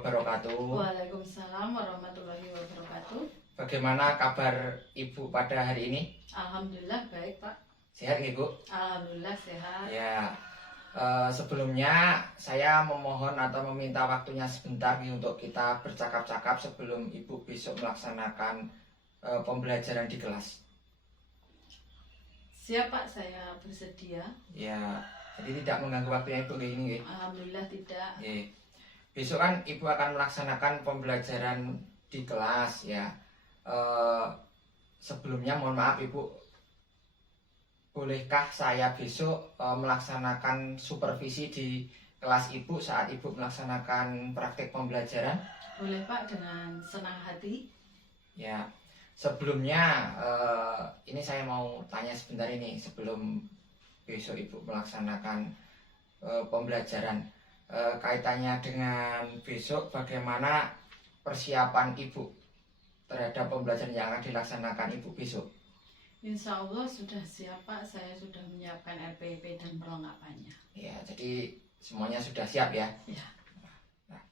wabarakatuh. Waalaikumsalam warahmatullahi wabarakatuh. Bagaimana kabar Ibu pada hari ini? Alhamdulillah baik Pak. Sehat nggih, Bu? Alhamdulillah sehat. Ya, sebelumnya saya memohon atau meminta waktunya sebentar nih untuk kita bercakap-cakap sebelum Ibu besok melaksanakan pembelajaran di kelas. Siap Pak, saya bersedia. Ya, jadi tidak mengganggu waktunya Ibu ini nggih. Alhamdulillah tidak. Besok kan Ibu akan melaksanakan pembelajaran di kelas ya. Sebelumnya mohon maaf Ibu, bolehkah saya besok melaksanakan supervisi di kelas Ibu saat Ibu melaksanakan praktik pembelajaran? Boleh Pak, dengan senang hati. Ya, sebelumnya ini saya mau tanya sebentar ini sebelum besok Ibu melaksanakan pembelajaran. Kaitannya dengan besok, bagaimana persiapan Ibu terhadap pembelajaran yang akan dilaksanakan Ibu besok? Insya Allah sudah siap Pak, saya sudah menyiapkan RPP dan perlengkapannya. Ya, jadi semuanya sudah siap ya? Ya. Nah,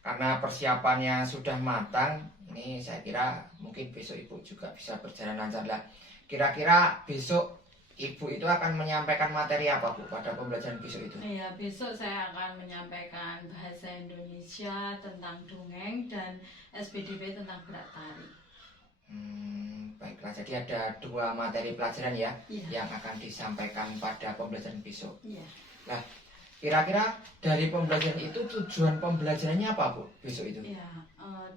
karena persiapannya sudah matang, ini saya kira mungkin besok Ibu juga bisa berjalan lancar lah. Kira-kira besok Ibu itu akan menyampaikan materi apa Bu pada pembelajaran besok itu? Iya, besok saya akan menyampaikan bahasa Indonesia tentang dongeng dan SPDB tentang gerak tari. Baiklah, jadi ada 2 materi pelajaran ya, Iya. yang akan disampaikan pada pembelajaran besok. Iya. Nah, kira-kira dari pembelajaran itu tujuan pembelajarannya apa Bu besok itu? Ya,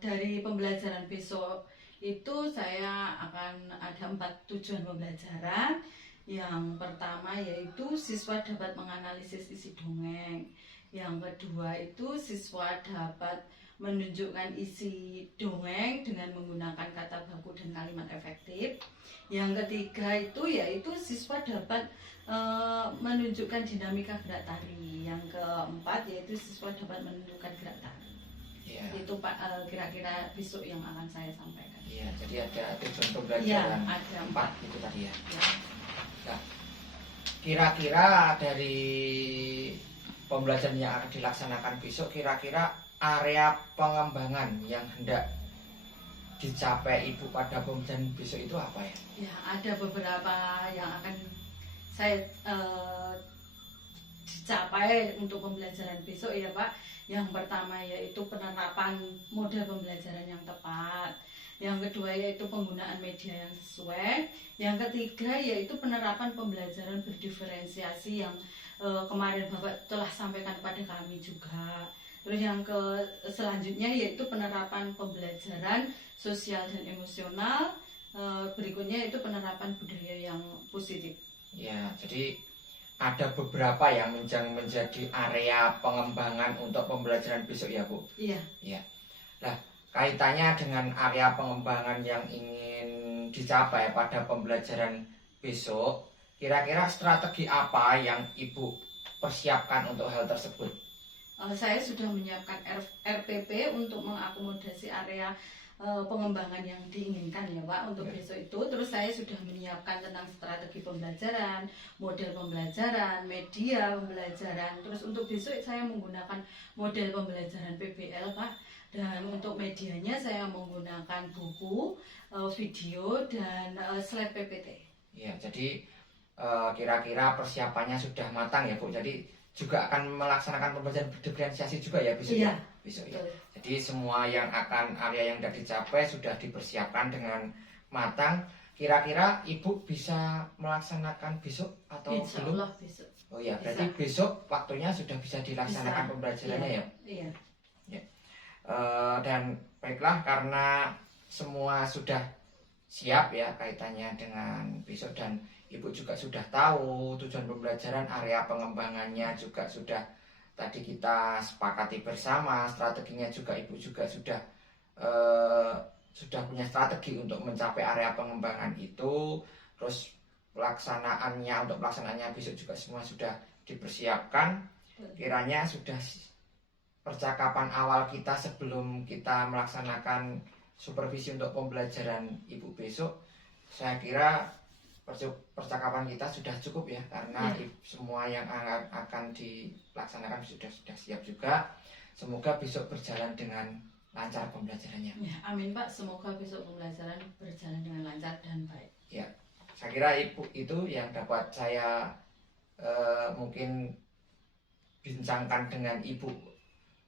dari pembelajaran besok itu saya akan ada 4 tujuan pembelajaran. Yang pertama yaitu siswa dapat menganalisis isi dongeng. Yang kedua itu siswa dapat menunjukkan isi dongeng dengan menggunakan kata baku dan kalimat efektif. Yang ketiga itu yaitu siswa dapat menunjukkan dinamika gerak tari. Yang keempat yaitu siswa dapat menunjukkan gerak tari. Ya. Itu Pak, kira-kira besok yang akan saya sampaikan. Iya, jadi ada tujuan pembelajaran Ya, ada 4 itu tadi ya. Ya. Nah, kira-kira dari pembelajaran yang akan dilaksanakan besok, kira-kira area pengembangan yang hendak dicapai Ibu pada pembelajaran besok itu apa ya? Ya, ada beberapa yang akan saya dicapai untuk pembelajaran besok ya Pak. Yang pertama yaitu penerapan model pembelajaran yang tepat. Yang kedua yaitu penggunaan media yang sesuai. Yang ketiga yaitu penerapan pembelajaran berdiferensiasi yang kemarin Bapak telah sampaikan kepada kami juga. Terus yang selanjutnya yaitu penerapan pembelajaran sosial dan emosional. Berikutnya itu penerapan budaya yang positif. Ya, jadi ada beberapa yang menjadi area pengembangan untuk pembelajaran besok ya Bu? Iya. Iya. Nah, kaitannya dengan area pengembangan yang ingin dicapai pada pembelajaran besok, kira-kira strategi apa yang Ibu persiapkan untuk hal tersebut? Saya sudah menyiapkan RPP untuk mengakomodasi area pengembangan yang diinginkan ya Pak untuk besok itu. Terus saya sudah menyiapkan tentang strategi pembelajaran, model pembelajaran, media pembelajaran. Terus untuk besok saya menggunakan model pembelajaran PBL Pak. Dan untuk medianya saya menggunakan buku, video, dan slide PPT. Ya, jadi kira-kira persiapannya sudah matang ya Bu. Jadi juga akan melaksanakan pembelajaran berdiferensiasi juga ya besok Iya, ya? Besok ya. betul. Jadi semua yang akan area yang sudah dicapai sudah dipersiapkan dengan matang. Kira-kira Ibu bisa melaksanakan besok atau Insya belum? Allah besok. Oh ya, Bisa. berarti besok waktunya sudah bisa dilaksanakan Bisa. pembelajarannya ya? Iya. Dan baiklah, karena semua sudah siap ya kaitannya dengan besok dan Ibu juga sudah tahu tujuan pembelajaran, area pengembangannya juga sudah tadi kita sepakati bersama, strateginya juga Ibu juga sudah punya strategi untuk mencapai area pengembangan itu. Terus untuk pelaksanaannya besok juga semua sudah dipersiapkan. Kiranya sudah percakapan awal kita sebelum kita melaksanakan supervisi untuk pembelajaran Ibu besok, saya kira percakapan kita sudah cukup ya, karena semua yang akan dilaksanakan sudah siap juga. Semoga besok berjalan dengan lancar pembelajarannya. Ya, amin Pak. Semoga besok pembelajaran berjalan dengan lancar dan baik. Ya, saya kira itu yang dapat saya mungkin bincangkan dengan Ibu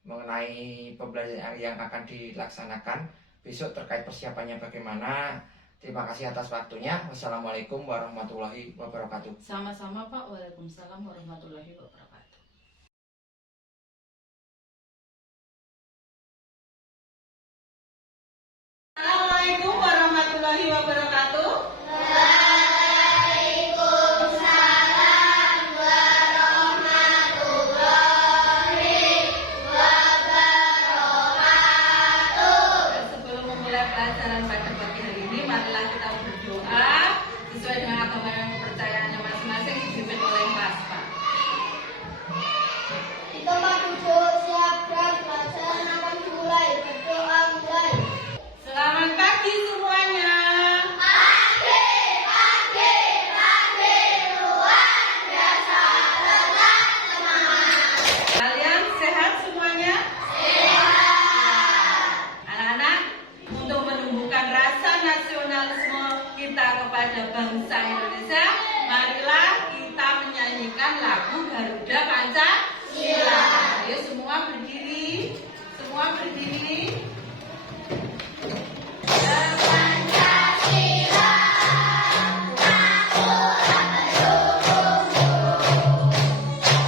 mengenai pembelajaran yang akan dilaksanakan besok terkait persiapannya bagaimana. Terima kasih atas waktunya. Wassalamualaikum warahmatullahi wabarakatuh. Sama-sama Pak. Waalaikumsalam warahmatullahi wabarakatuh. Assalamualaikum warahmatullahi wabarakatuh. Sebelum memulai pelajaran pada pagi hari ini, marilah kita berdoa sesuai dengan agama dan kepercayaannya masing-masing dipimpin oleh Pastor. Di tempat duduk siap dan pelajaran akan dimulai. Berdoa mulai. Selamat pagi semuanya. Kalian sehat semuanya? Sehat. Anak-anak, untuk menumbuhkan rasa nasionalisme kita kepada bangsa Indonesia, marilah kita menyanyikan lagu Garuda Pancasila. Ayo semua berdiri. Semua berdiri.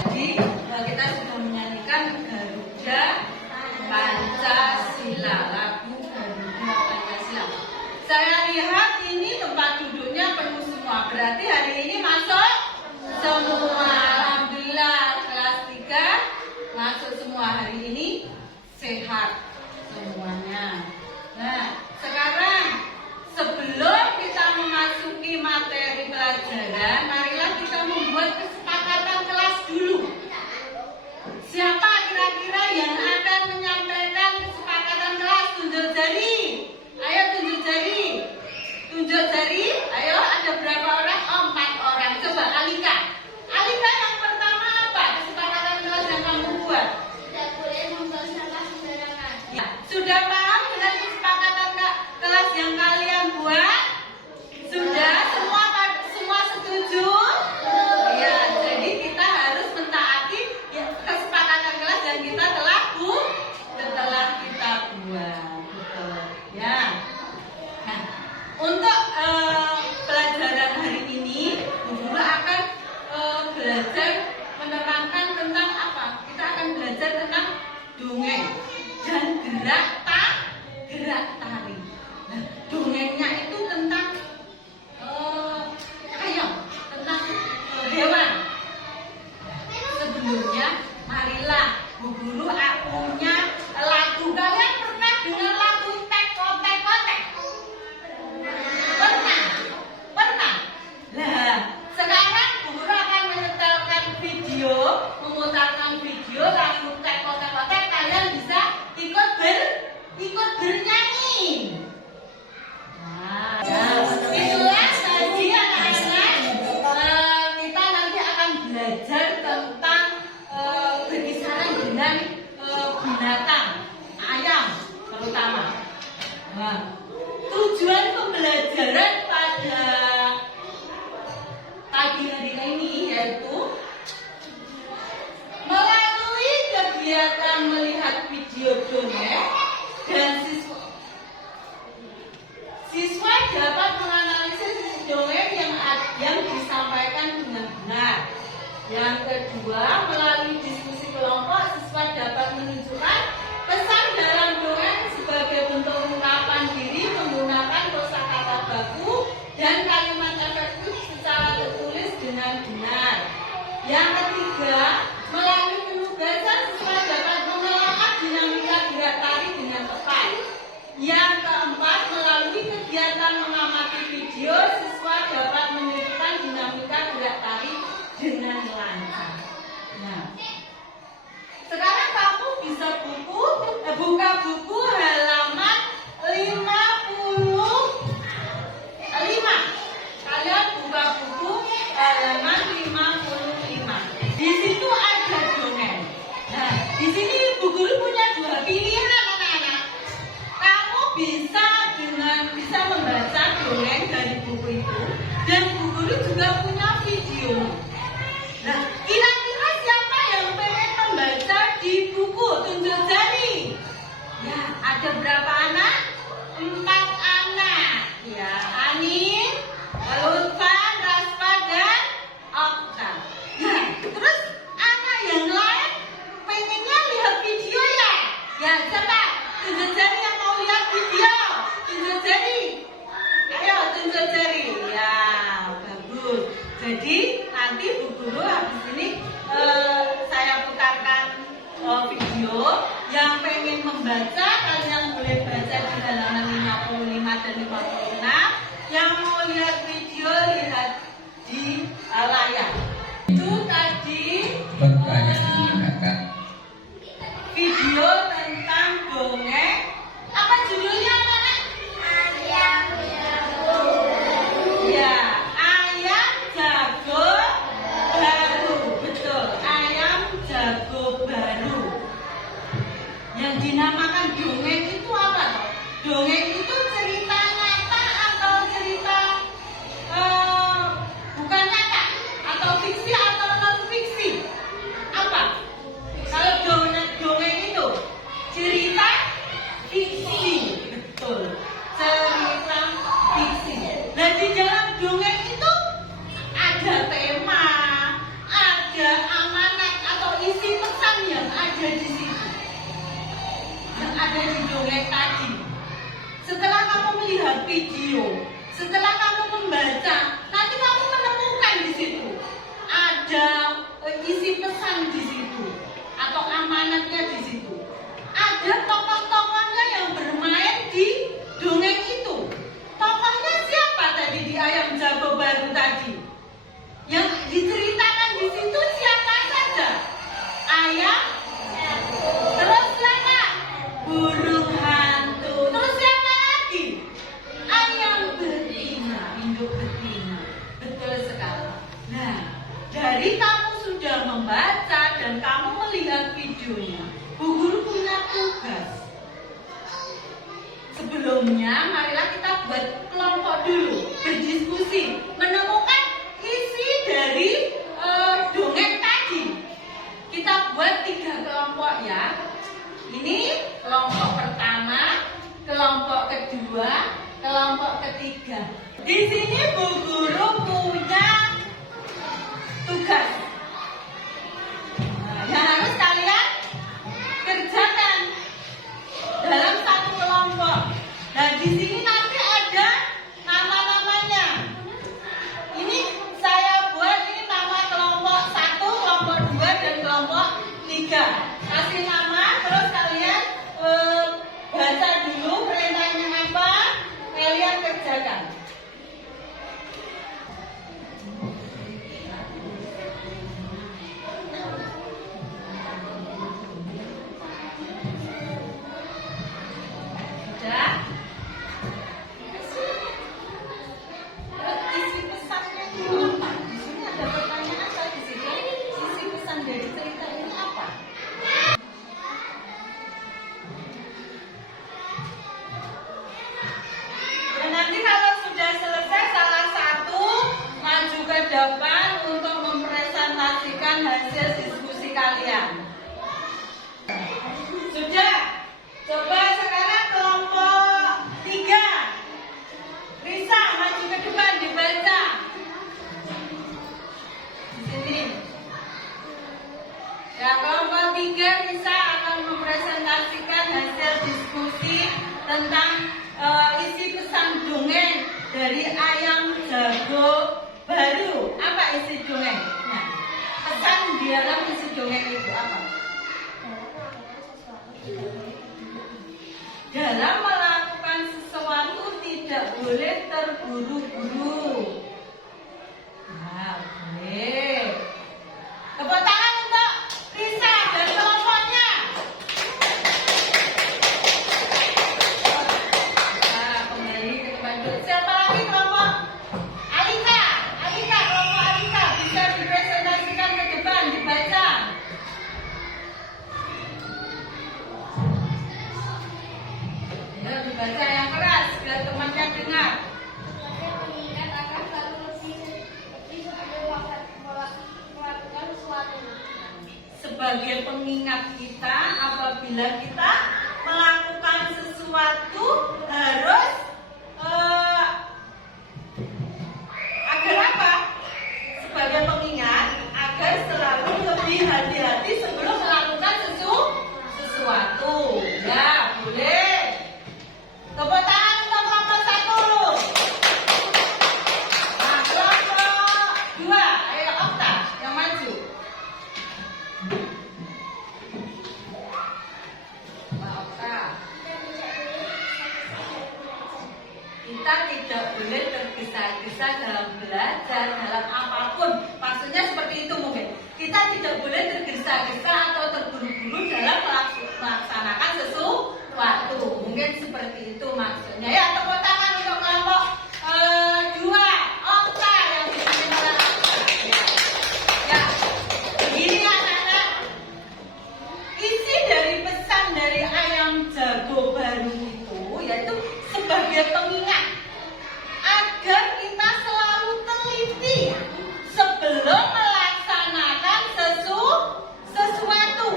Jadi kita sudah menyanyikan Garuda Pancasila, lagu Garuda Pancasila. Saya lihat ini tempat duduknya penuh semua. Berarti hari ini masuk semua. Alhamdulillah kelas 3 masuk semua hari ini sehat semuanya. Nah, sekarang sebelum kita memasuki materi pelajaran, marilah kita membuat kesepakatan kelas dulu. Siapa kira-kira yang akan menyampaikan kesepakatan kelas? Tunjuk jari. Ayo tunjuk jari. Tunjuk jari. Ayo, ada berapa orang? Oh, 4 orang. Coba Alika. Alika yang pertama apa? Kesepakatan kelas yang kamu buat? Tidak boleh membuang sampah sembarangan. Ya, sudah paham dengan kesepakatan kelas yang kalian buat? Sudah? Semua setuju? Ya, jadi kita harus mentaati kesepakatan kelas yang kita telah buat. Betul. Ya. Nah, untuk pelajaran hari ini, Bu Guru akan belajar menerangkan tentang apa? Kita akan belajar tentang dongeng dan gerak tari. Nah, dongengnya itu tentang tentang hewan. Sebelumnya, marilah Bu Guru punya lagu. Kalian pernah dengar lagu tek-kotek-kotek? Pernah? Nah, sekarang Bu Guru akan memutarkan video lagu tek-kotek-kotek. Kalian bisa ikut bernyanyi. Nah, itulah tadi anak-anak. Kita nanti akan belajar tentang berkisaran dengan binatang, ayam terutama. Nah, tujuan pembelajaran pada pagi hari ini yaitu melalui kegiatan melihat video dongeng dan siswa dapat menganalisis isi dongeng yang disampaikan dengan benar. Yang kedua, melalui diskusi kelompok, siswa dapat menunjukkan pesan dalam dongeng sebagai bentuk ungkapan diri menggunakan kosakata baku dan kalimat efektif secara tertulis dengan benar. Yang ketiga, melalui penugasan siswa dapat menelaah dinamika gerak tari dengan tepat. Yang keempat, melalui kegiatan mengamati video, siswa dapat menirukan dinamika gerak tari dengan lancar. Nah, sekarang kamu bisa buka buku halaman 55. Kalian buka buku halaman 55. Di situ ada dongeng. Nah, di sini Bu Guru punya juga punya video. Nah, kira-kira siapa yang pengen membaca di buku Tunjuk Jari? Ya, ada berapa anak? 4 anak. Ya, Anin, Lutfan, Rasfa, dan Okta. Nah, terus anak yang lain pengennya lihat video ya? Ya, coba tunjuk jari yang mau lihat video. Tunjuk jari. Ayo, tunjuk jari. Ya, bagus. Jadi, nanti Bu Guru habis ini saya putarkan video yang pengen membaca. Kalian boleh baca di halaman 55 dan 56. Yang mau lihat video, lihat di layar. Itu tadi video tentang dongeng. Apa judulnya, anak? Ayam jago. Ya, ayam jago baru. Betul, ayam jago baru. Yang dinamakan dongeng itu apa toh? Dongeng itu cerita nyata atau cerita bukan nyata, atau fiksi atau non fiksi? Apa? Kalau dongeng itu cerita fiksi, betul. Cerita fiksi. Dan di dalam dongeng itu ada tema, ada amanat atau isi pesan yang ada di situ, yang ada di dongeng tadi. Setelah kamu melihat video, setelah kamu membaca, nanti kamu menemukan di situ ada isi pesan di situ atau amanatnya di situ. Ada tokoh-tokohnya yang bermain di dongeng itu. Tokohnya siapa tadi di ayam jago baru tadi? Yang diceritakan di situ siapa saja? Ayam, terus siapa? Burung hantu. Terus siapa lagi? Ayam betina, induk betina. Betul sekali. Nah, dari kamu sudah membaca dan kamu melihat videonya, Bu Guru punya tugas. Sebelumnya, marilah kita buat kelompok dulu, berdiskusi, menemukan isi dari dongeng tadi. Kita buat 3 kelompok ya. Ini kelompok pertama, kelompok kedua, kelompok ketiga. Di sini Bu Guru punya tugas. Nah, yang harus kalian kerjakan dalam satu kelompok. Nah, di sini nanti ada nama-namanya. Ini saya buat ini nama kelompok 1, kelompok 2, dan kelompok 3. Kasih nama, terus kalian baca dulu perintahnya apa, kalian kerjakan. Sudah? Isi pesannya dulu apa? Di sini ada pertanyaan apa di sini? Isi pesan dari cerita ini apa? Dan nanti kalau sudah selesai salah satu maju ke depan untuk mempresentasikan hasil diskusi kalian. Sudah? Coba sekarang kelompok 3. Risa maju ke depan dibaca. Di sini. Ya, kelompok 3 Risa akan mempresentasikan hasil diskusi tentang isi pesan dongeng dari ayam jago baru. Apa isi dongeng? Nah, pesan di dalam isi dongeng itu apa? Dalam melakukan sesuatu tidak boleh terburu-buru. Nah, boleh. Tepuk tangan untuk Risa dan kelompoknya. Nah, kembali ke tempat duduk. Siapa lagi kelompok? Alika. Alika, kelompok Alika bisa dipresentasikan ke depan, dibaca. Ya, dibaca yang keras biar temannya dengar. Mengingat akan selalu lebih sebagai pengingat kita apabila kita melakukan sesuatu harus agar apa? Sebagai pengingat agar selalu lebih hati-hati sebelum melakukan sesuatu. Ya, boleh. Tepuk tangan untuk kelompok 1. Nah, kelompok 2, ayo Okta yang maju. Mbak Okta, kita tidak boleh tergesa-gesa dalam belajar, dalam apapun. Maksudnya seperti itu mungkin. Kita tidak boleh tergesa-gesa atau terburu-buru dalam melaksanakan sesuatu. Mungkin seperti itu maksudnya. Ya, tepuk tangan untuk kelompok 2. Okta yang dipimpin oleh Okta. Ya, begini anak-anak. Isi dari pesan dari ayam jago baru itu yaitu sebagai pengingat agar kita selalu teliti sebelum melaksanakan sesuatu.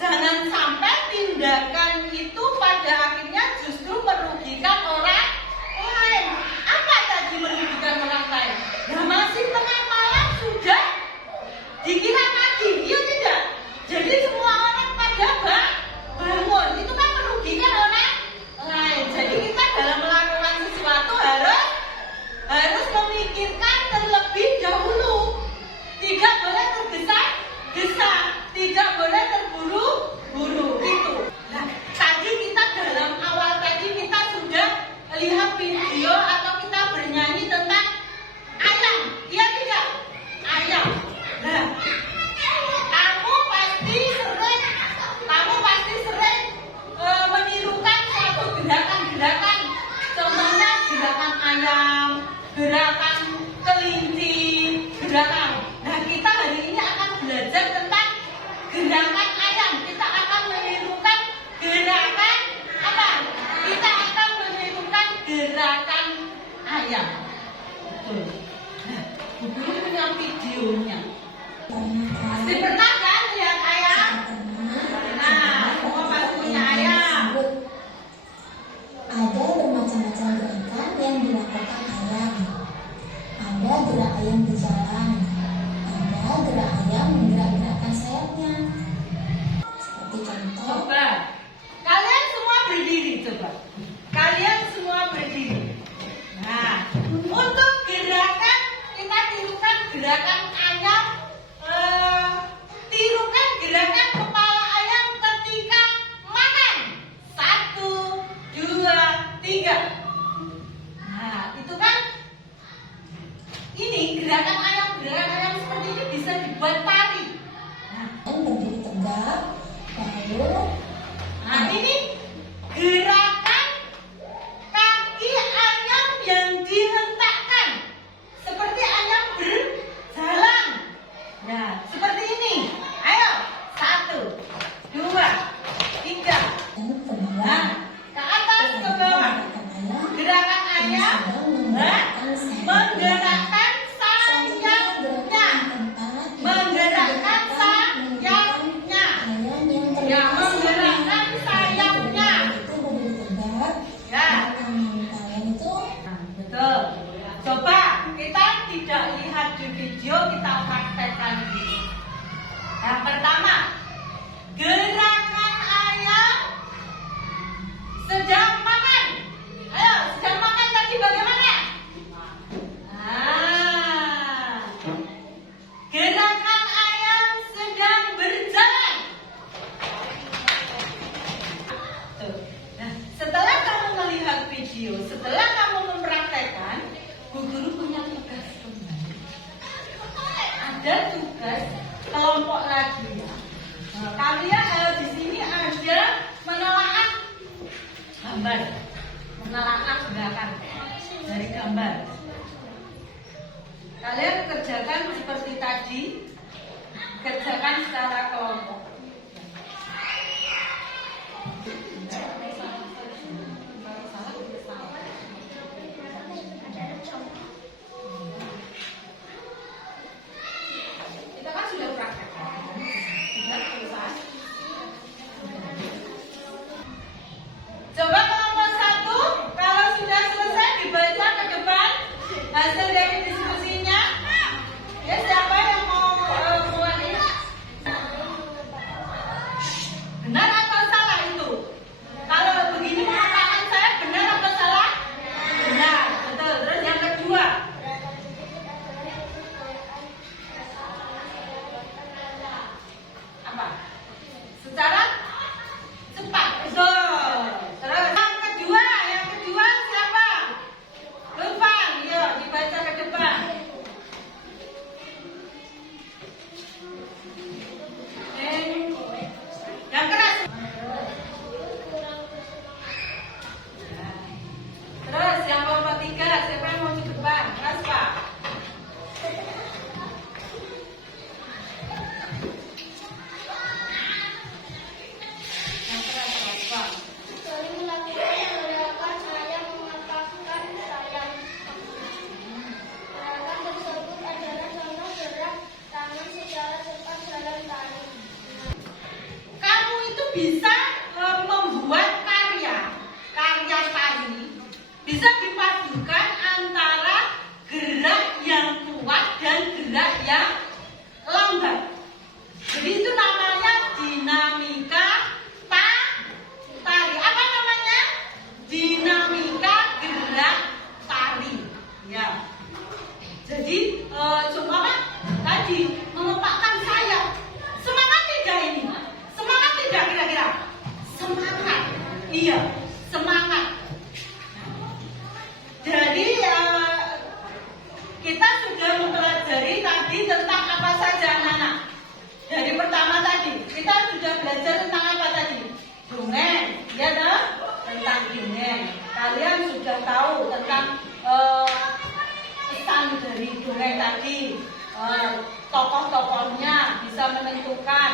Jangan sampai tindakan itu pada akhirnya justru merugikan orang lain. Apa tadi merugikan orang lain? Nah, masih tengah malam sudah dikira pagi, iya tidak? Jadi semua orang pada bangun, itu kan merugikan orang lain. Jadi kita dalam melakukan sesuatu harus memikirkan terlebih dahulu. Tidak boleh tergesa-gesa, tidak boleh terburu-buru itu. Nah, tadi kita dalam awal tadi kita sudah lihat video atau kita bernyanyi tentang ayam, iya tidak? Ayam. Nah, kamu pasti sering menirukan suatu gerakan-gerakan. Contohnya gerakan ayam, gerakan kelinci, gerakan. Nah, kita hari ini akan belajar tentang gerakan ayam. Kita akan menirukan gerakan apa? Kita akan menirukan gerakan ayam. Betul. Nah, Guru punya videonya. Pasti pernah kan lihat ayam? Nah, semua pasti punya ayam. Ada bermacam-macam gerakan yang dilakukan ayam. Ada gerak ayam berjalan. Ada gerak ayam menggerak-gerakkan sayapnya. Seperti contoh. Coba. Kalian semua berdiri coba. Kalian semua berdiri. Nah, untuk gerakan kita tirukan gerakan ayam. Tirukan gerakan kepala ayam ketika makan. 1, 2, 3. Nah, itu kan ini gerakan ayam seperti ini bisa dibuat tari. Nah, Dan berdiri tegak. Lalu Nah, ini gerakan kaki ayam yang dihentakkan seperti ayam berjalan. Nah, seperti ini. Ayo, 1, 2, 3. dan kedua. Nah, ke atas ke bawah. Gerakan ayam menggerakkan sayapnya. Menggerakkan sayapnya. Ayam yang Ya, menggerakkan sayapnya. itu berdiri tegak. Ya. Tangan itu Nah, betul. Coba kita tidak lihat di video, kita praktekkan dulu. Yang pertama, gerakan ayam sedang makan. Ayo, sedang makan tadi bagaimana? Nah, gerakan ayam sedang berjalan. Tuh. Nah, setelah kamu melihat video, setelah kamu mempraktekkan, Bu Guru punya tugas kembali. Ada tugas kelompok lagi ya. Nah, kalian di sini ada menelaah gambar, menelaah gerakan dari gambar. Kalian kerjakan seperti tadi, kerjakan secara kelompok. Kita kan sudah praktek. Sudah semangat. Jadi kita sudah mempelajari tadi tentang apa saja anak-anak. Dari pertama tadi kita sudah belajar tentang apa tadi? Dongeng, ya toh? Tentang dongeng. Kalian sudah tahu tentang pesan dari dongeng tadi. Tokoh-tokohnya bisa menentukan.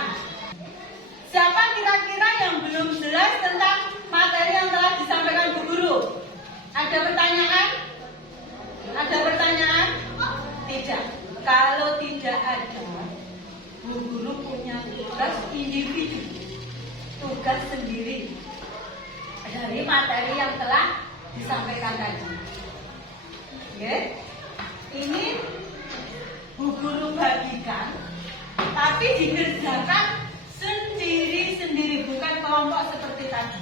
Siapa kira-kira yang belum jelas tentang materi yang telah disampaikan Bu Guru? Ada pertanyaan? Ada pertanyaan? Tidak. Kalau tidak ada, Bu Guru punya tugas individu, tugas sendiri dari materi yang telah disampaikan tadi. Oke? Ini Bu Guru bagikan, tapi dikerjakan sendiri-sendiri, bukan kelompok seperti tadi.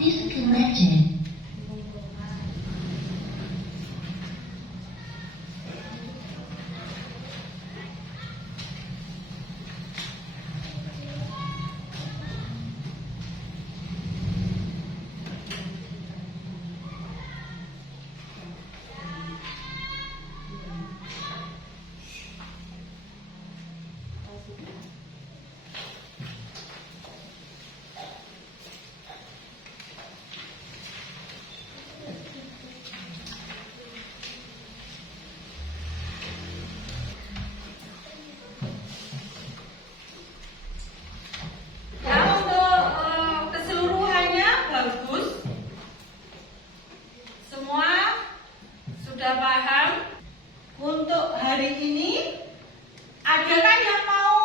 Disconnected. Sudah paham? Untuk hari ini, adakah yang mau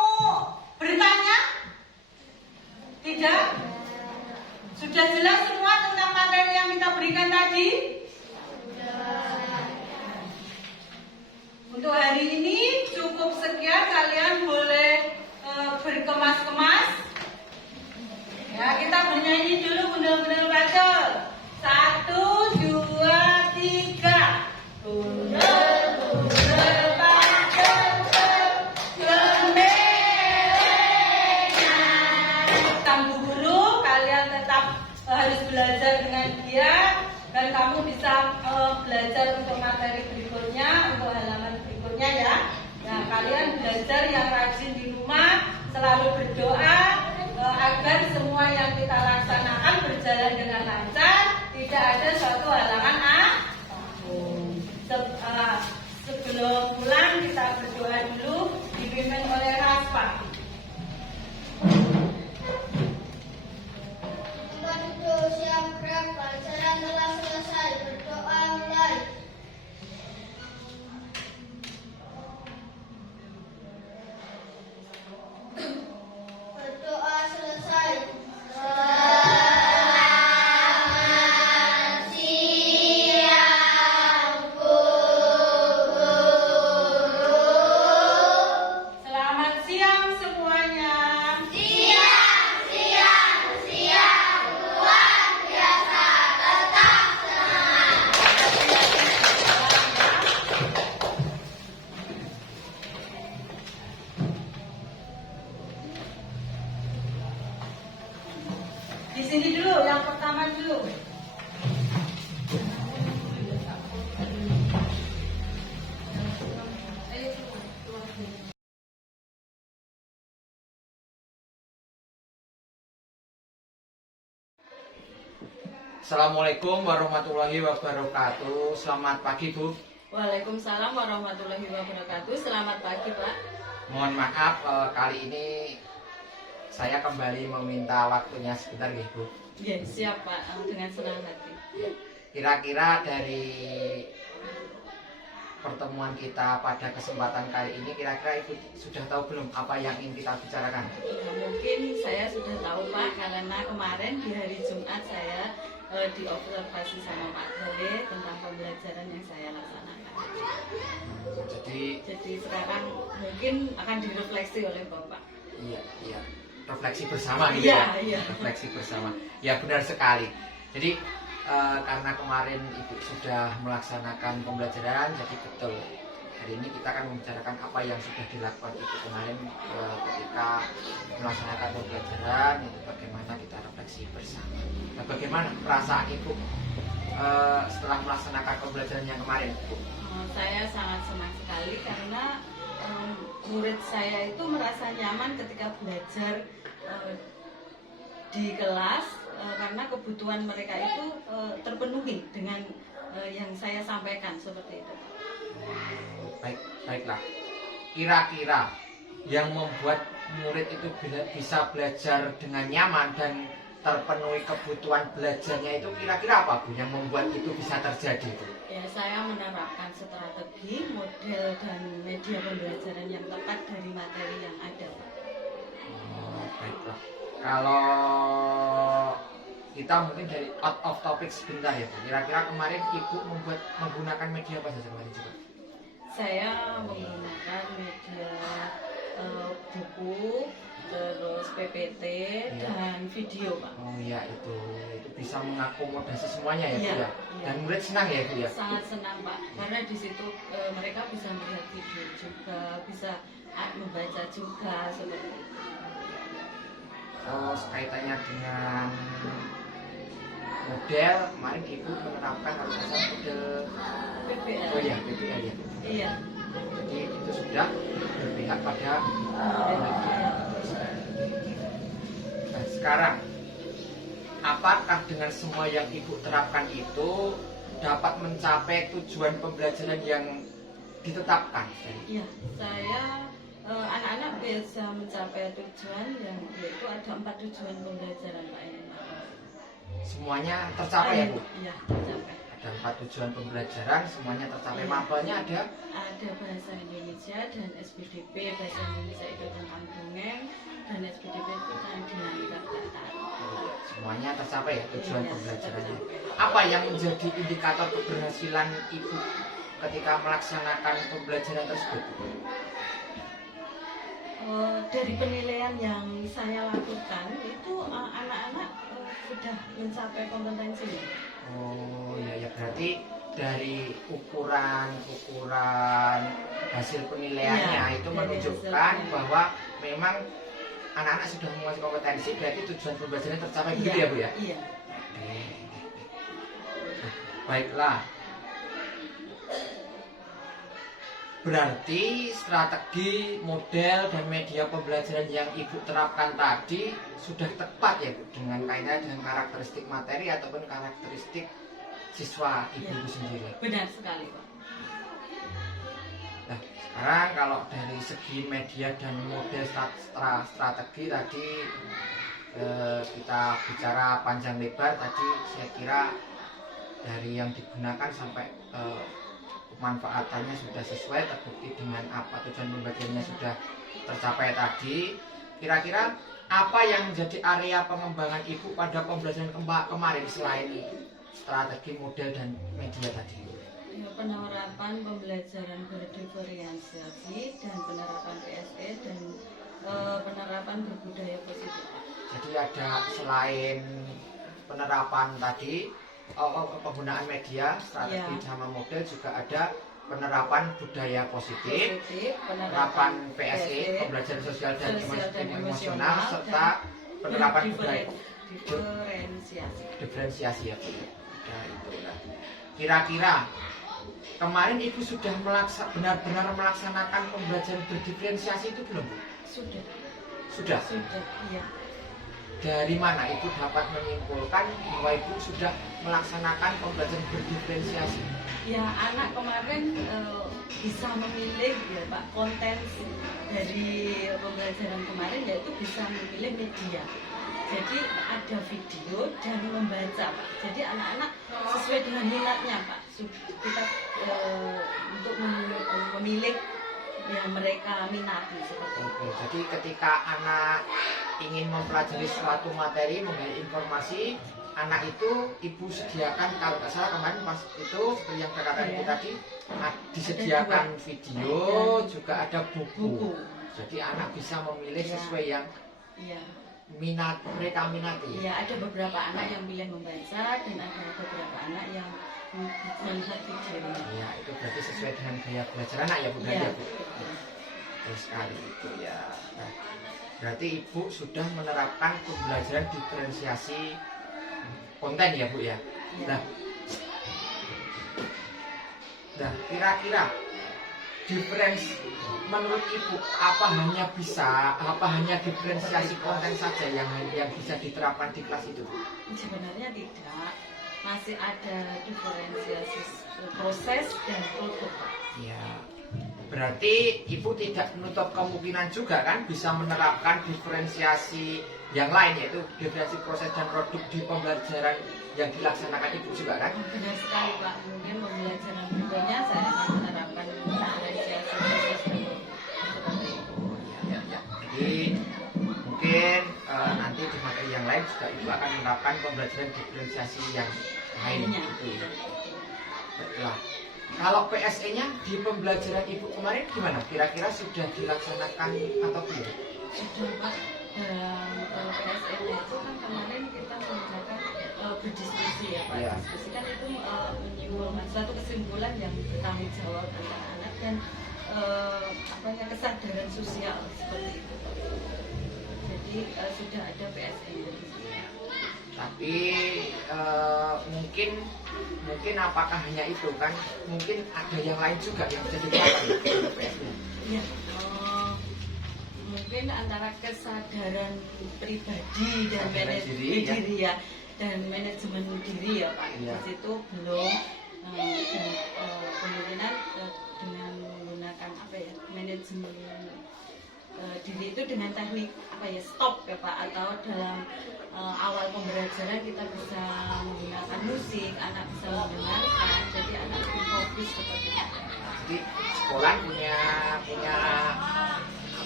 bertanya? Tidak? Sudah jelas semua tentang materi yang kita berikan tadi? Untuk hari ini cukup sekian, kalian boleh berkemas-kemas. Ya, kita bernyanyi dulu bundel-bundel bacol. 1, 2, 3. Bundel-bundel bacol bergelendengan. Sang guru, kalian tetap harus belajar dengan giat dan kamu bisa belajar untuk materi berikutnya, untuk halaman berikutnya ya. Nah, kalian belajar yang rajin di rumah, selalu berdoa agar semua yang kita laksanakan berjalan dengan lancar, tidak ada suatu halangan apapun. Sebelum pulang kita berdoa dulu, dipimpin oleh Raspa. Tempat duduk siap gerak, pelajaran telah selesai. Berdoa mulai. Berdoa selesai. Selamat siang, Bu Guru. Selamat siang semuanya. Siang, luar biasa, tetap semangat. Di sini dulu, yang pertama dulu. Assalamualaikum warahmatullahi wabarakatuh. Selamat pagi, Bu. Waalaikumsalam warahmatullahi wabarakatuh. Selamat pagi, Pak. Mohon maaf kali ini saya kembali meminta waktunya sebentar, ya, Bu. Ya, siap Pak, dengan senang hati. Kira-kira dari pertemuan kita pada kesempatan kali ini, kira-kira Ibu sudah tahu belum apa yang ingin kita bicarakan? Ya, mungkin saya sudah tahu Pak, karena kemarin di hari Jumat saya diobservasi sama Pak Gale tentang pembelajaran yang saya laksanakan. Jadi sekarang mungkin akan direfleksi oleh Bapak. Iya, iya. Refleksi bersama gitu Iya, ya. iya. Refleksi bersama. Ya benar sekali. Jadi karena kemarin Ibu sudah melaksanakan pembelajaran, jadi betul. Hari ini kita akan membicarakan apa yang sudah dilakukan Ibu kemarin ketika melaksanakan pembelajaran, itu bagaimana kita refleksi bersama. Nah, bagaimana perasaan Ibu setelah melaksanakan pembelajaran yang kemarin, Ibu? Saya sangat senang sekali karena murid saya itu merasa nyaman ketika belajar di kelas karena kebutuhan mereka itu terpenuhi dengan yang saya sampaikan seperti itu. Baiklah. Kira-kira yang membuat murid itu bisa belajar dengan nyaman dan terpenuhi kebutuhan belajarnya itu kira-kira apa Bu yang membuat itu bisa terjadi Bu? Ya, saya menerapkan strategi, model dan media pembelajaran yang tepat dari materi yang ada. Baiklah. Kalau kita mungkin dari out of topic sebentar ya Bu. Kira-kira kemarin Ibu menggunakan media apa saja kemarin coba? Saya menggunakan media buku, terus PPT dan video Pak. Oh iya, itu bisa mengakomodasi semuanya ya Bu ya. Iya. Dan murid senang ya Bu ya. Sangat senang Pak, karena di situ mereka bisa melihat video juga, bisa membaca juga seperti itu. Terus kaitannya dengan model, kemarin Ibu menerapkan model PPL. Oh iya, PPL ya. Iya. Jadi itu sudah berpihak pada Nah, sekarang apakah dengan semua yang Ibu terapkan itu dapat mencapai tujuan pembelajaran yang ditetapkan? Iya, saya anak-anak bisa mencapai tujuan yang yaitu ada 4 tujuan pembelajaran Pak ini. Semuanya tercapai ya Bu? Iya, tercapai. Ada 4 tujuan pembelajaran, semuanya tercapai. Iya. Mapelnya ada? Ada bahasa Indonesia dan SPDB. Bahasa Indonesia itu tentang dongeng dan SPDB itu tentang dinamika kata. Semuanya tercapai ya tujuan Iya, pembelajarannya. tercapai. Apa yang menjadi indikator keberhasilan Ibu ketika melaksanakan pembelajaran tersebut? Dari penilaian yang saya lakukan itu anak-anak sudah mencapai kompetensinya. Oh ya berarti dari ukuran hasil penilaiannya Ya, itu dari menunjukkan hasil bahwa memang anak-anak sudah menguasai kompetensi, berarti tujuan pembelajarannya tercapai begitu ya Bu ya? Iya. Baiklah. Berarti strategi, model, dan media pembelajaran yang Ibu terapkan tadi sudah tepat ya Bu, dengan kaitannya dengan karakteristik materi ataupun karakteristik siswa Ibu Ya. itu sendiri. Benar sekali Pak. Nah, sekarang kalau dari segi media dan model strategi tadi kita bicara panjang lebar tadi, saya kira dari yang digunakan sampai pemanfaatannya sudah sesuai, terbukti dengan apa tujuan pembelajarannya sudah tercapai tadi. Kira-kira apa yang menjadi area pengembangan Ibu pada pembelajaran kemarin selain strategi, model, dan media tadi? Ya, penerapan pembelajaran berdiferensiasi dan penerapan PSE dan penerapan berbudaya positif. Jadi ada selain penerapan tadi, penggunaan media, strategi, Ya. sama model, juga ada penerapan budaya positif, penerapan PSE, pembelajaran sosial dan emosional, serta penerapan budaya diferensiasi ya Bu. Nah, itulah. Kira-kira kemarin Ibu sudah benar-benar melaksanakan pembelajaran berdiferensiasi itu belum Bu? Sudah. Sudah. Sudah, iya. Dari mana Ibu dapat menyimpulkan bahwa Ibu sudah melaksanakan pembelajaran berdiferensiasi? Ya, anak kemarin bisa memilih ya Pak konten dari pembelajaran kemarin, yaitu bisa memilih media. Jadi ada video dan membaca Pak. Jadi anak-anak sesuai dengan minatnya Pak. kita untuk memilih yang mereka minati seperti itu. Oke, jadi ketika anak ingin mempelajari suatu materi, mengenai informasi, anak itu ibu sediakan, kalau nggak salah kemarin pas itu seperti yang katakan ibu tadi, disediakan video, juga ada buku. Jadi anak bisa memilih sesuai yang minat mereka minati. Iya, ada beberapa anak yang pilih membaca dan ada beberapa anak yang melihat video. Iya, itu berarti sesuai dengan gaya belajar anak ya Bu. Iya. Terus sekali itu ya. Nah, berarti ibu sudah menerapkan pembelajaran diferensiasi konten ya Bu ya. Nah, kira-kira menurut ibu apa hanya diferensiasi konten saja yang bisa diterapkan di kelas itu? Sebenarnya tidak, masih ada diferensiasi proses dan produk. Ya, berarti ibu tidak menutup kemungkinan juga kan bisa menerapkan diferensiasi yang lain, yaitu diferensiasi proses dan produk di pembelajaran yang dilaksanakan ibu juga kan? Benar sekali Pak, mungkin pembelajaran berikutnya saya akan menerapkan diferensiasi proses dan produk seperti itu. Ya. Jadi mungkin nanti di materi yang lain juga ibu akan menerapkan pembelajaran diferensiasi yang lain gitu ya. Baiklah. Kalau PSE-nya di pembelajaran ibu kemarin gimana? Kira-kira sudah dilaksanakan atau belum? Sudah Pak, dalam PSN itu kan kemarin kita mengerjakan berdiskusi ya Pak. Ya. Diskusi kan itu menyimpulkan suatu kesimpulan yang bertanggung jawab antara anak dan kesadaran sosial seperti itu. Jadi sudah ada PSN. Tapi mungkin apakah hanya itu kan? Mungkin ada yang lain juga yang bisa diterapkan di PSE. Ya, mungkin antara kesadaran pribadi dan Kesadaran diri ya, dan manajemen diri ya Pak. Ya. Di situ belum dan kemungkinan dengan menggunakan manajemen diri itu dengan teknik stop ya Pak, atau dalam awal pembelajaran kita bisa menggunakan musik, anak bisa mendengarkan, jadi anak lebih fokus seperti itu. Jadi sekolah punya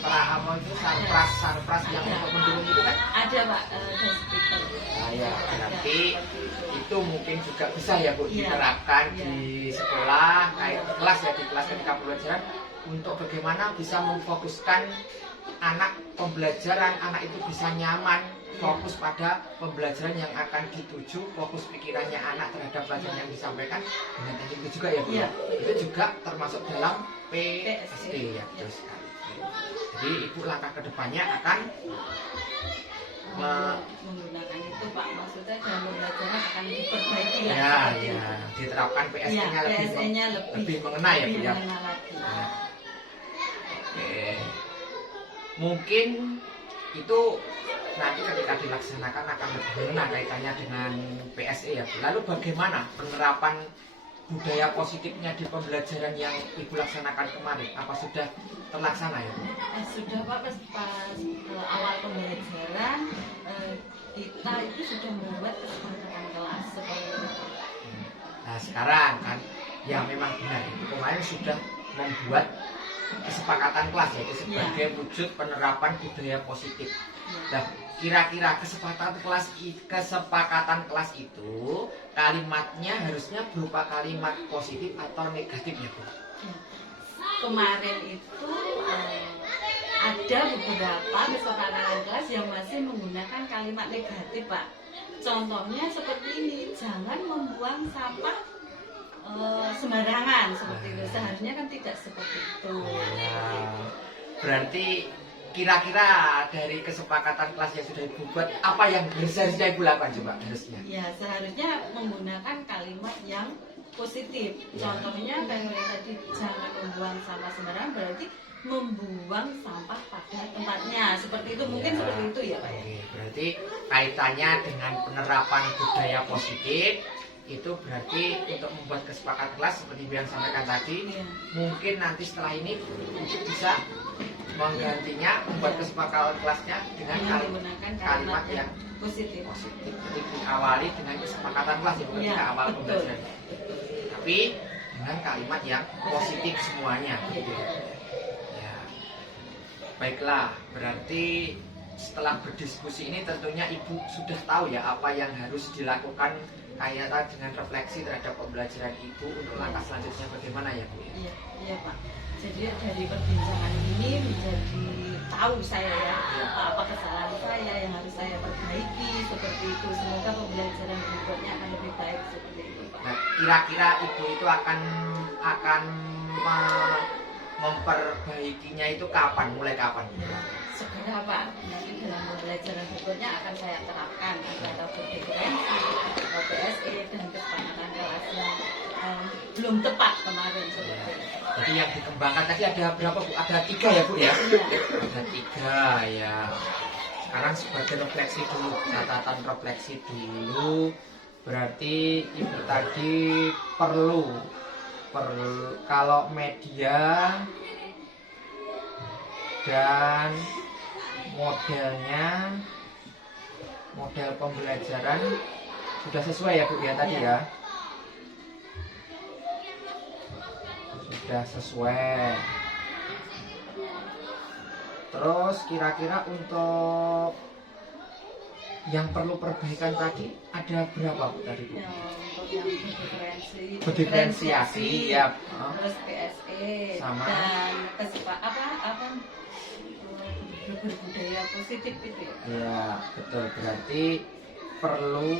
apa itu sarpras yang untuk mendukung itu kan? Ada Pak, dan speaker. Nah, ya, berarti itu mungkin juga bisa ya Bu Iya. diterapkan Iya. di sekolah, kayak kelas ya, di kelas ketika pembelajaran, untuk bagaimana bisa memfokuskan pembelajaran anak itu bisa nyaman, fokus pada pembelajaran yang akan dituju, fokus pikirannya anak terhadap pelajaran yang disampaikan dengan teknik itu juga ya Bu. Iya. Itu juga termasuk dalam PSE ya, terus sekali. Jadi ibu langkah kedepannya akan menggunakan itu Pak, maksudnya dalam pembelajaran akan diperbaiki lah ya, seperti ya, itu. diterapkan PSE-nya PSE-nya lebih mengena ya Bu lebih ya. mengena lagi. Nah, oke. Mungkin itu nanti ketika dilaksanakan akan lebih mengena kaitannya dengan PSE ya Bu. Lalu bagaimana penerapan budaya positifnya di pembelajaran yang ibu laksanakan kemarin? Apa sudah terlaksana ya Bu? Sudah Pak, pas awal pembelajaran kita itu sudah membuat kesepakatan kelas seperti itu. Nah sekarang kan ya memang benar ibu kemarin sudah membuat kesepakatan kelas yaitu sebagai wujud penerapan budaya positif. Nah kira-kira kesepakatan kelas itu kalimatnya harusnya berupa kalimat positif atau negatif ya Bu? Kemarin itu ada beberapa kesepakatan kelas yang masih menggunakan kalimat negatif Pak. Contohnya seperti ini, jangan membuang sampah sembarangan seperti itu. Seharusnya kan tidak seperti itu. Berarti kira-kira dari kesepakatan kelas yang sudah ibu buat, apa yang harusnya ibu lakukan coba harusnya? Ya seharusnya menggunakan kalimat yang positif. Contohnya kayak tadi, jangan membuang sampah sembarangan, berarti membuang sampah pada tempatnya. Seperti itu, mungkin seperti itu ya Pak ya. Oke, berarti kaitannya dengan penerapan budaya positif itu berarti untuk membuat kesepakatan kelas seperti yang sampaikan tadi. Iya. Mungkin nanti setelah ini ibu bisa menggantinya, membuat kesepakatan kelasnya dengan menggunakan kalimat yang positif. positif. Jadi diawali dengan kesepakatan kelas ya, bukan Iya, awal betul. pembelajaran. tapi dengan kalimat yang positif semuanya. Gitu. Ya. Baiklah, berarti setelah berdiskusi ini tentunya Ibu sudah tahu ya apa yang harus dilakukan kaitan dengan refleksi terhadap pembelajaran Ibu untuk langkah selanjutnya bagaimana ya Bu? Iya, iya Pak. Jadi dari perbincangan ini menjadi tahu saya ya apa kesalahan saya yang harus saya perbaiki seperti itu. Semoga pembelajaran berikutnya akan lebih baik seperti itu Pak. Nah, kira-kira Ibu itu akan memperbaikinya itu kapan? Mulai kapan? Segera Pak, nanti dalam pembelajaran berikutnya akan saya terapkan antara berdiferensi, PSE dan kesepakatan kelas yang belum tepat kemarin seperti itu. Jadi yang dikembangkan tadi ada berapa Bu? Ada 3 ya Bu ya? Iya. Ada 3 ya. Sekarang sebagai refleksi dulu, catatan refleksi dulu. Berarti Ibu tadi perlu kalau media dan model pembelajaran sudah sesuai ya Bu ya tadi ya? Sudah sesuai. Terus kira-kira untuk yang perlu perbaikan tadi ada berapa Bu tadi Bu? Untuk yang Berdiferensiasi ya. Terus PSE Sama. dan apa berbudaya positif itu ya. Ya, betul. Berarti perlu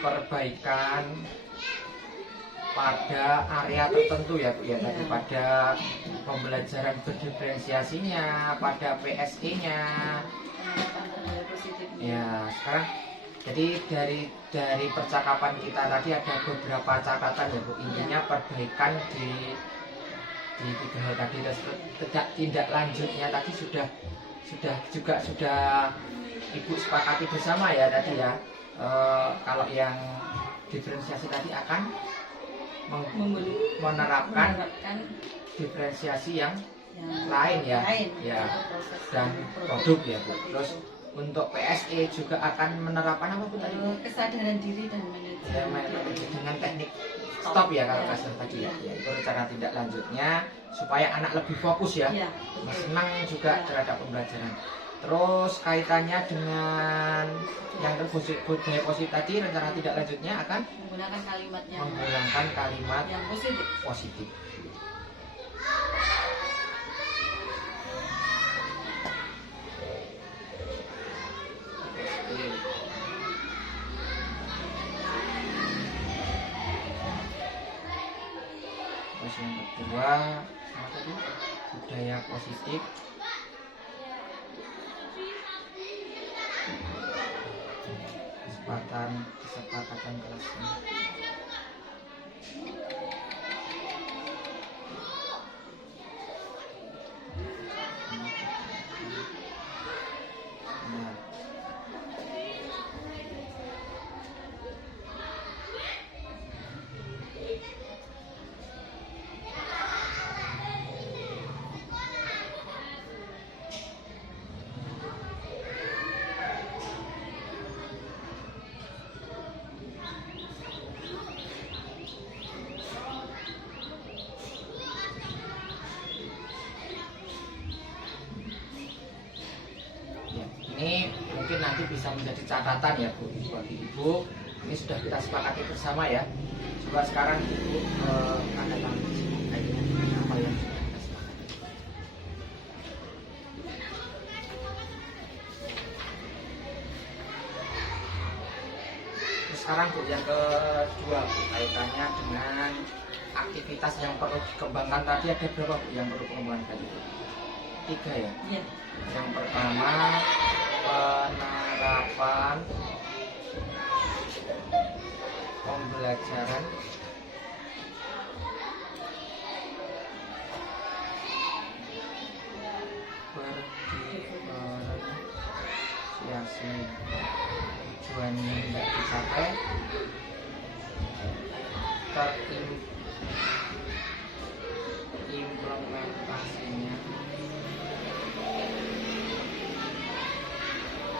perbaikan pada area tertentu ya Bu ya, tadi pada pembelajaran berdiferensiasinya, pada PSE-nya. Penerapan budaya positifnya. Ya, sekarang jadi dari percakapan kita tadi ada beberapa catatan ya Bu. Intinya perbaikan di 3 hal tadi. Tindak lanjutnya tadi sudah Ibu sepakati bersama ya tadi ya. Kalau yang diferensiasi tadi akan menerapkan diferensiasi yang lain ya, ya, dan produk ya Bu. Terus untuk PSE juga akan menerapkan apa Bu tadi Bu? Kesadaran diri dan Ya, manajemen dengan teknik stop ya kalau kasar tadi ya. Ya, itu rencana tindak lanjutnya supaya anak lebih fokus ya, ya, senang juga terhadap pembelajaran. Terus kaitannya dengan yang budaya positif tadi, rencana tindak lanjutnya akan menggunakan kalimat yang positif. Terus yang kedua apa tadi? Budaya positif. Kesepakatan kelasnya. Nah. Ini mungkin nanti bisa menjadi catatan ya Bu, bagi Ibu. Ini sudah kita sepakati bersama ya. Coba sekarang Ibu ada tanggung kaitannya dengan apa yang sudah kita sepakati. Terus sekarang Bu yang kedua Bu, kaitannya dengan aktivitas yang perlu dikembangkan tadi ada berapa Bu yang perlu pengembangan tadi Bu? 3 ya? Iya. Yang pertama penerapan pembelajaran berdiferensiasi. Tujuannya tidak dicapai, implementasinya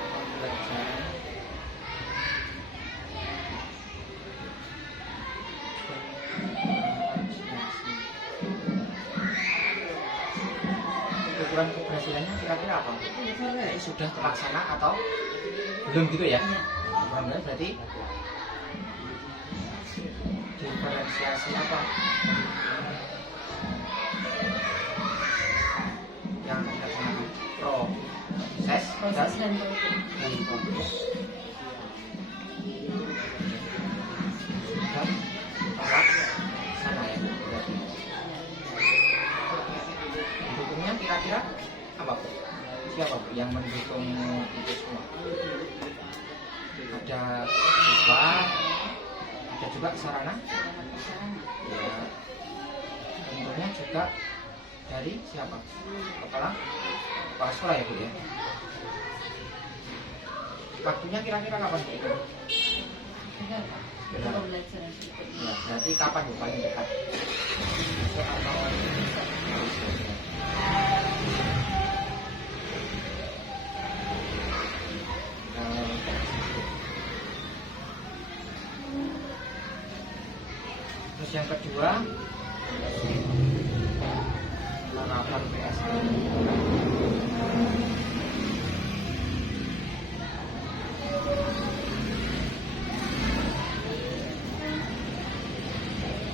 pembelajaran ukuran keberhasilannya kira-kira apa? Ini sudah terlaksana atau belum gitu ya? Alhamdulillah, berarti diferensiasi apa yang kita gunakan? Proses dan produk. dan fokus dan sana ya berarti. Mendukungnya kira-kira apa Bu? Siapa Bu yang mendukung itu semua? Ada siswa, ada juga sarana ya, tentunya juga dari siapa? Kepala sekolah ya Bu ya. Waktunya kira-kira kapan Bu? Pembelajaran berikutnya. Ya, berarti kapan Bu paling dekat? Besok atau terus yang kedua penerapan PSBB.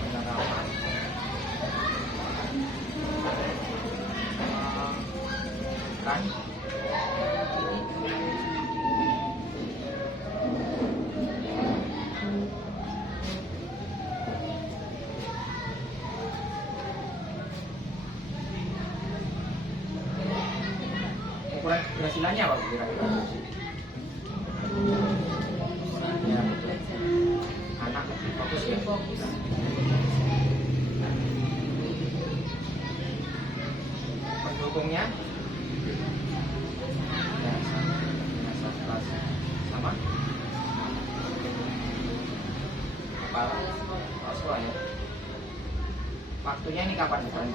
Penerapan kan ukuran keberhasilannya apa kira-kira? Ya, betul. Anak lebih fokus ya. Pendukungnya ya sama. Sama kepala sekolah ya. Waktunya ini kapan bukan?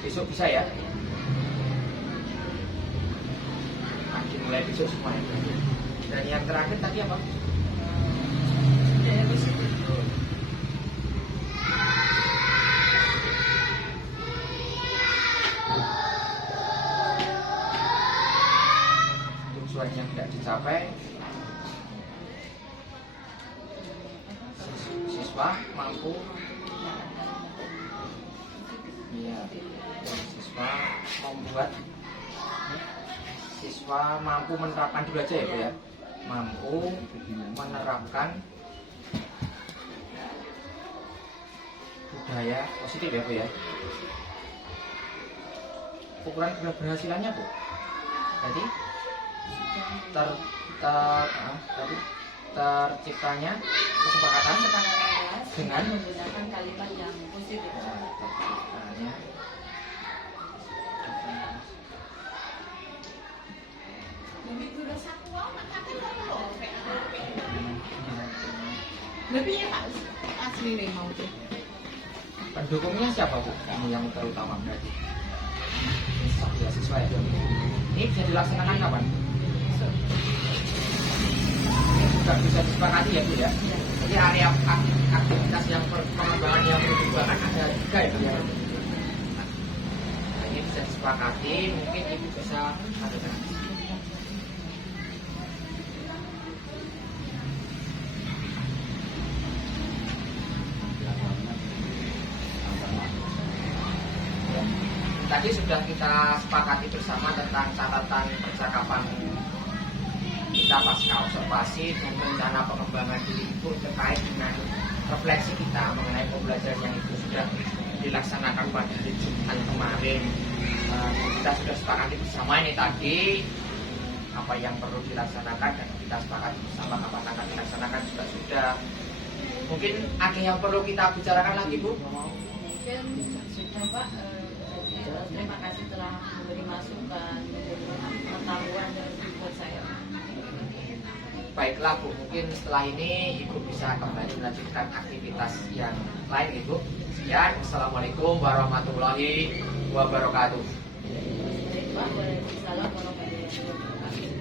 Besok bisa ya? Mulai besok semua ya. Dan yang terakhir tadi apa? Tujuan yang tidak dicapai, siswa mampu ya, siswa membuat siswa mampu menerapkan dulu aja ya Bu ya, mampu menerapkan budaya positif ya Bu ya. Ukuran keberhasilannya Bu jadi terciptanya kesepakatan dengan menggunakan kalimat yang positif. terciptanya Lebih ya Pak, asli nih mau tuh. pendukungnya siapa Bu? Ini yang terutama berarti ya, siswa ya. Ini bisa dilaksanakan kapan? Ini juga bisa disepakati ya Bu ya. Jadi area aktivitas yang pengembangan yang berkembang ada juga ya Bu ya. Nah, ini bisa disepakati, mungkin Ibu bisa ada. Tadi sudah kita sepakati bersama tentang catatan percakapan kita pasca observasi dan rencana pengembangan diri itu terkait dengan refleksi kita mengenai pembelajaran yang itu sudah dilaksanakan pada hari Jumat kemarin. Kita sudah sepakati bersama ini tadi apa yang perlu dilaksanakan dan kita sepakati bersama apa yang akan dilaksanakan juga sudah. Mungkin ada yang perlu kita bicarakan lagi Bu? Mungkin sudah Pak. Terima kasih telah memberi masukan, memberi pengetahuan buat saya. Baiklah Bu, mungkin setelah ini Ibu bisa kembali melanjutkan aktivitas yang lain Ibu. Sekian, Assalamualaikum warahmatullahi wabarakatuh. Waalaikumsalam warahmatullahi wabarakatuh.